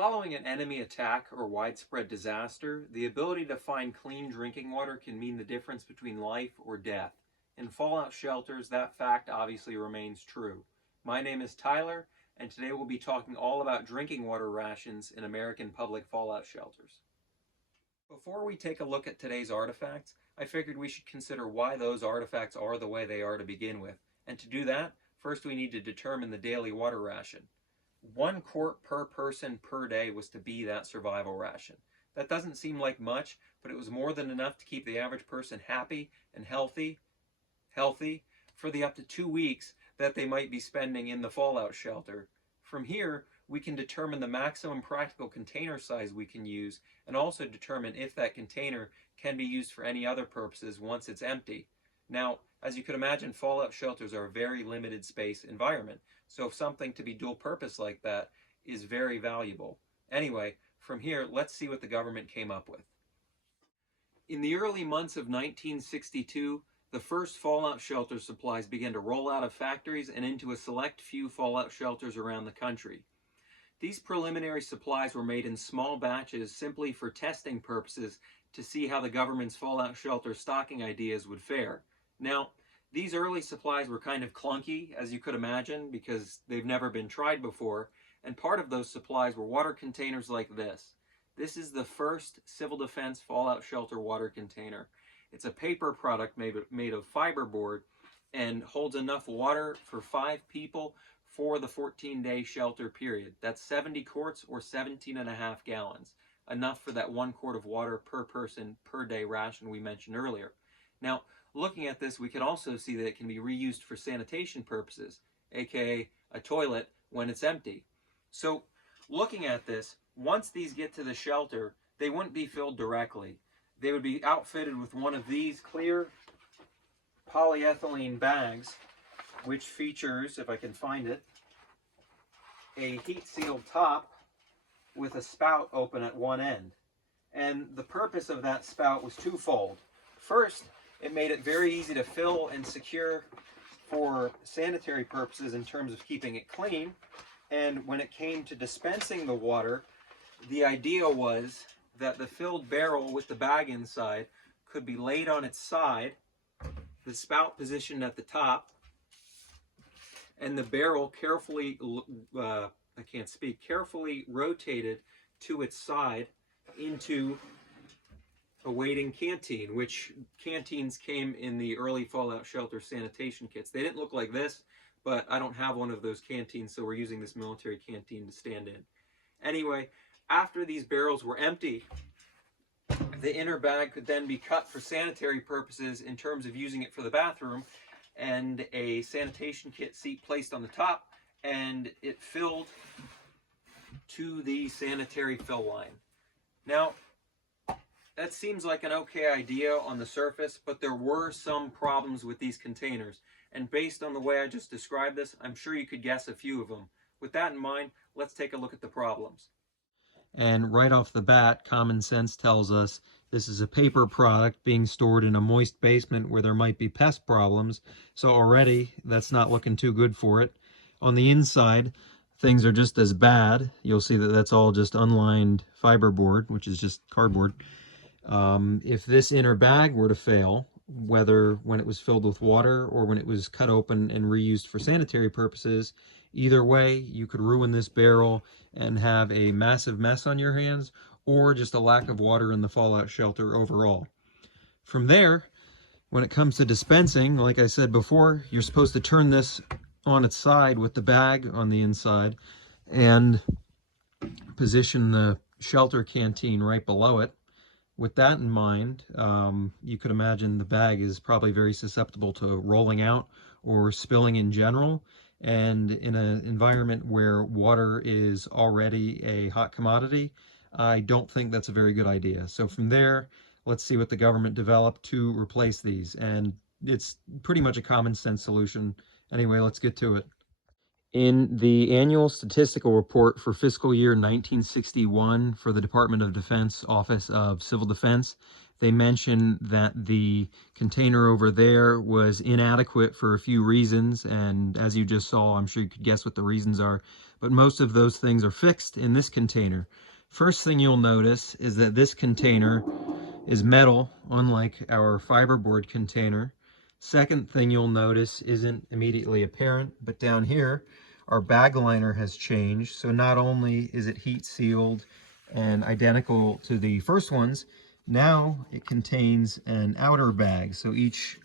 Following an enemy attack or widespread disaster, the ability to find clean drinking water can mean the difference between life or death. In fallout shelters, that fact obviously remains true. My name is Tyler, and today we'll be talking all about drinking water rations in American public fallout shelters. Before we take a look at today's artifacts, I figured we should consider why those artifacts are the way they are to begin with. And to do that, first we need to determine the daily water ration. 1 quart per person per day was to be that survival ration. That doesn't seem like much, but it was more than enough to keep the average person happy and healthy for the up to 2 weeks that they might be spending in the fallout shelter. From here, we can determine the maximum practical container size we can use and also determine if that container can be used for any other purposes once it's empty. Now, as you could imagine, fallout shelters are a very limited space environment, so something to be dual purpose like that is very valuable. Anyway, from here, let's see what the government came up with. In the early months of 1962, the first fallout shelter supplies began to roll out of factories and into a select few fallout shelters around the country. These preliminary supplies were made in small batches simply for testing purposes to see how the government's fallout shelter stocking ideas would fare. Now, these early supplies were kind of clunky, as you could imagine, because they've never been tried before, and part of those supplies were water containers like this. This is the first civil defense fallout shelter water container. It's a paper product made of fiberboard and holds enough water for 5 people for the 14-day shelter period. That's 70 quarts or 17.5 gallons, enough for that 1 quart of water per person per day ration we mentioned earlier. Now, looking at this, we can also see that it can be reused for sanitation purposes, aka a toilet when it's empty. So, looking at this, once these get to the shelter, they wouldn't be filled directly. They would be outfitted with one of these clear polyethylene bags, which features, if I can find it, a heat-sealed top with a spout open at one end. And the purpose of that spout was twofold. First, it made it very easy to fill and secure for sanitary purposes in terms of keeping it clean. And when it came to dispensing the water, the idea was that the filled barrel with the bag inside could be laid on its side, the spout positioned at the top, and the barrel carefully rotated to its side into a waiting canteen, which canteens came in the early fallout shelter sanitation kits. They didn't look like this, but I don't have one of those canteens, so we're using this military canteen to stand in. Anyway, after these barrels were empty, the inner bag could then be cut for sanitary purposes in terms of using it for the bathroom, and a sanitation kit seat placed on the top, and it filled to the sanitary fill line. Now, that seems like an okay idea on the surface, but there were some problems with these containers. And based on the way I just described this, I'm sure you could guess a few of them. With that in mind, let's take a look at the problems. And right off the bat, common sense tells us this is a paper product being stored in a moist basement where there might be pest problems. So already, that's not looking too good for it. On the inside, things are just as bad. You'll see that that's all just unlined fiberboard, which is just cardboard. If this inner bag were to fail, whether when it was filled with water or when it was cut open and reused for sanitary purposes, either way, you could ruin this barrel and have a massive mess on your hands, or just a lack of water in the fallout shelter overall. From there, when it comes to dispensing, like I said before, you're supposed to turn this on its side with the bag on the inside and position the shelter canteen right below it. With that in mind, you could imagine the bag is probably very susceptible to rolling out or spilling in general. And in an environment where water is already a hot commodity, I don't think that's a very good idea. So from there, let's see what the government developed to replace these. And it's pretty much a common sense solution. Anyway, let's get to it. In the annual statistical report for fiscal year 1961 for the Department of Defense Office of Civil Defense, They mentioned that the container over there was inadequate for a few reasons, and as you just saw, I'm sure you could guess what the reasons are, but most of those things are fixed in this container. First thing you'll notice is that this container is metal, unlike our fiberboard container. Second thing you'll notice isn't immediately apparent, but down here, our bag liner has changed. So not only is it heat sealed and identical to the first ones, now it contains an outer bag. So each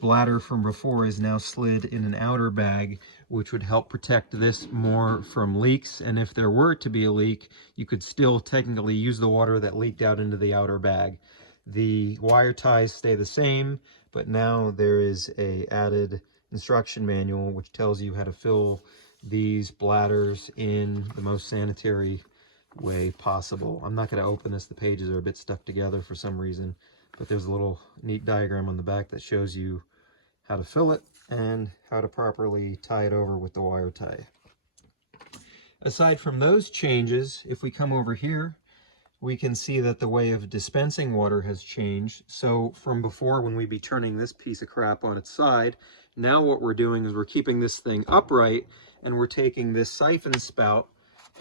bladder from before is now slid in an outer bag, which would help protect this more from leaks. And if there were to be a leak, you could still technically use the water that leaked out into the outer bag. The wire ties stay the same, but now there is a added instruction manual which tells you how to fill these bladders in the most sanitary way possible. I'm not going to open this. The pages are a bit stuck together for some reason, but there's a little neat diagram on the back that shows you how to fill it and how to properly tie it over with the wire tie. Aside from those changes, if we come over here, we can see that the way of dispensing water has changed. So from before, when we'd be turning this piece of crap on its side, now what we're doing is we're keeping this thing upright and we're taking this siphon spout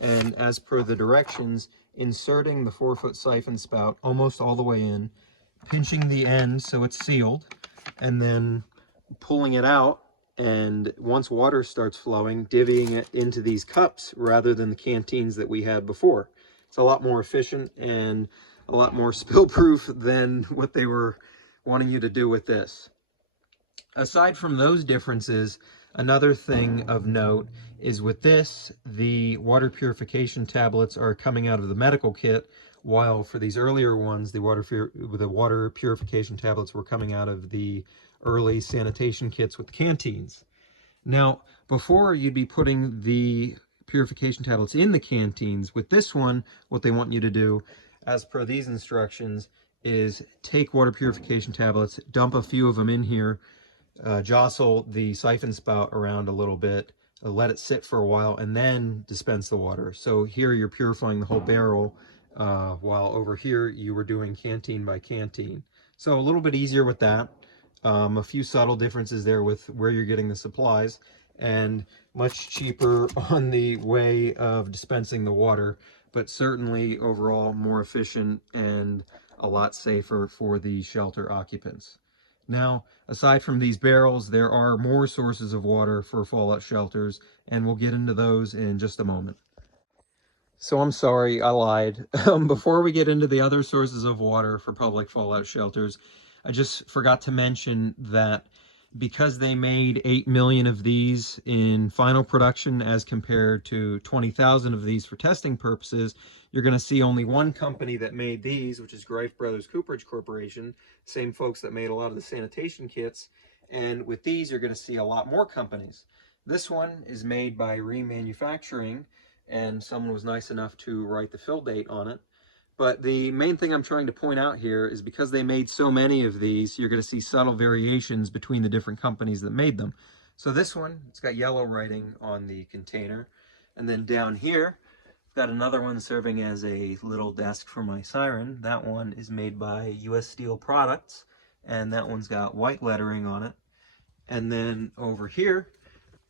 and, as per the directions, inserting the 4-foot siphon spout almost all the way in, pinching the end so it's sealed, and then pulling it out, and once water starts flowing, divvying it into these cups rather than the canteens that we had before. It's a lot more efficient and a lot more spill-proof than what they were wanting you to do with this. Aside from those differences, another thing of note is with this, the water purification tablets are coming out of the medical kit, while for these earlier ones, the water purification tablets were coming out of the early sanitation kits with canteens. Now, before you'd be putting the purification tablets in the canteens. With this one, what they want you to do, as per these instructions, is take water purification tablets, dump a few of them in here, jostle the siphon spout around a little bit, let it sit for a while, and then dispense the water. So here you're purifying the whole barrel, while over here you were doing canteen by canteen. So a little bit easier with that. A few subtle differences there with where you're getting the supplies, and much cheaper on the way of dispensing the water, but certainly overall more efficient and a lot safer for the shelter occupants. Now, aside from these barrels, there are more sources of water for fallout shelters, and we'll get into those in just a moment. So I'm sorry, I lied. Before we get into the other sources of water for public fallout shelters, I just forgot to mention that because they made 8 million of these in final production as compared to 20,000 of these for testing purposes, you're going to see only one company that made these, which is Greif Brothers Cooperage Corporation, same folks that made a lot of the sanitation kits. And with these, you're going to see a lot more companies. This one is made by Remanufacturing, and someone was nice enough to write the fill date on it. But the main thing I'm trying to point out here is because they made so many of these, you're going to see subtle variations between the different companies that made them. So this one, it's got yellow writing on the container. And then down here, I've got another one serving as a little desk for my siren. That one is made by US Steel Products, and that one's got white lettering on it. And then over here,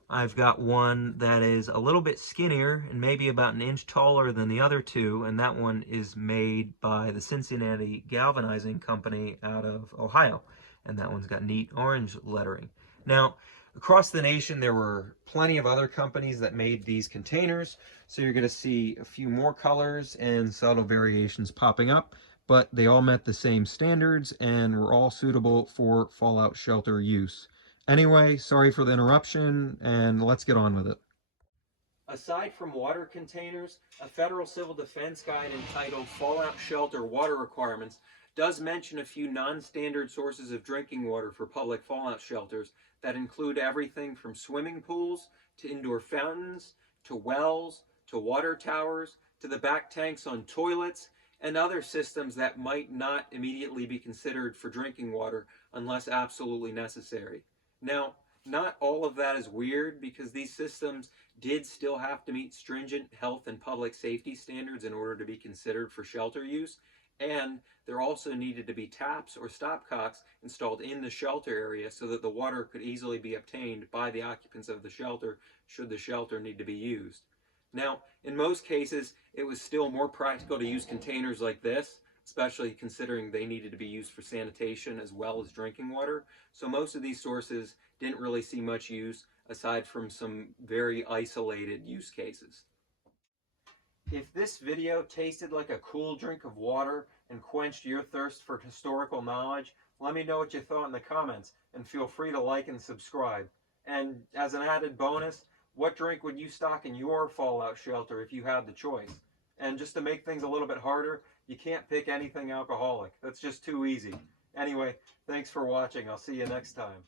I've got one that is a little bit skinnier and maybe about 1 inch taller than the other two, and that one is made by the Cincinnati Galvanizing Company out of Ohio, and that one's got neat orange lettering. Now, across the nation, there were plenty of other companies that made these containers, so you're going to see a few more colors and subtle variations popping up, but they all met the same standards and were all suitable for fallout shelter use. Anyway, sorry for the interruption, and let's get on with it. Aside from water containers, a federal civil defense guide entitled Fallout Shelter Water Requirements does mention a few non-standard sources of drinking water for public fallout shelters that include everything from swimming pools to indoor fountains to wells to water towers to the back tanks on toilets and other systems that might not immediately be considered for drinking water unless absolutely necessary. Now, not all of that is weird because these systems did still have to meet stringent health and public safety standards in order to be considered for shelter use. And there also needed to be taps or stopcocks installed in the shelter area so that the water could easily be obtained by the occupants of the shelter should the shelter need to be used. Now, in most cases, it was still more practical to use containers like this, especially considering they needed to be used for sanitation as well as drinking water. So most of these sources didn't really see much use aside from some very isolated use cases. If this video tasted like a cool drink of water and quenched your thirst for historical knowledge, let me know what you thought in the comments, and feel free to like and subscribe. And as an added bonus, what drink would you stock in your fallout shelter if you had the choice? And just to make things a little bit harder, you can't pick anything alcoholic. That's just too easy. Anyway, thanks for watching. I'll see you next time.